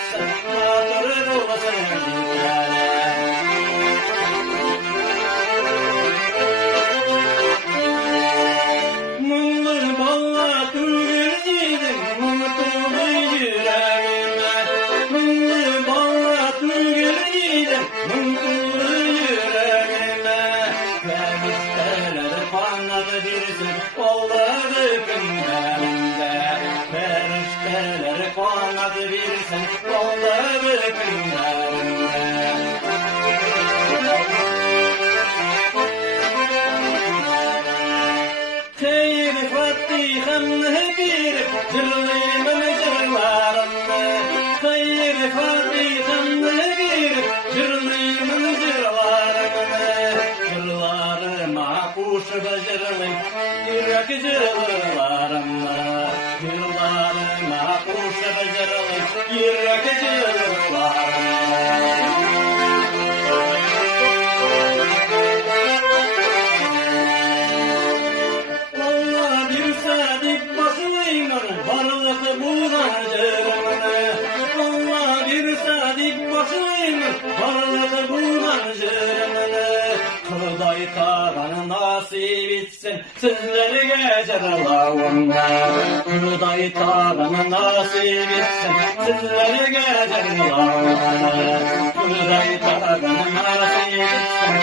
yatsa, batırır olsa gidere. Mumlu balla tügülgidin, mumutulu yüreğime. Mumlu balla tügülgidin, mumutulu yüreğime. Ferişteler kanadı dirsin, kolları günlerinde. Ferişteler kanadı dirsin, kolları günlerinde. Hayır Fatiha'nı bir cırlıyımın cırlarımı. Hayır Fatiha'nı bir cırlıyımın cırlarımı. Cırlarıma kuşu bacırlıyım, yürek cırlarımı. Cırlarıma kuşu bacırlıyım, yürek cırlarımı. Varlık bulanjırmını, Allah bir sadik başlaymış, varlık bulanjırmını. Kıday tağanı nasip etsin, sizleri geçer lavunda. Kıday tağanı nasip etsin, sizleri geçer lavunda. Kıday tağanı nasip etsin,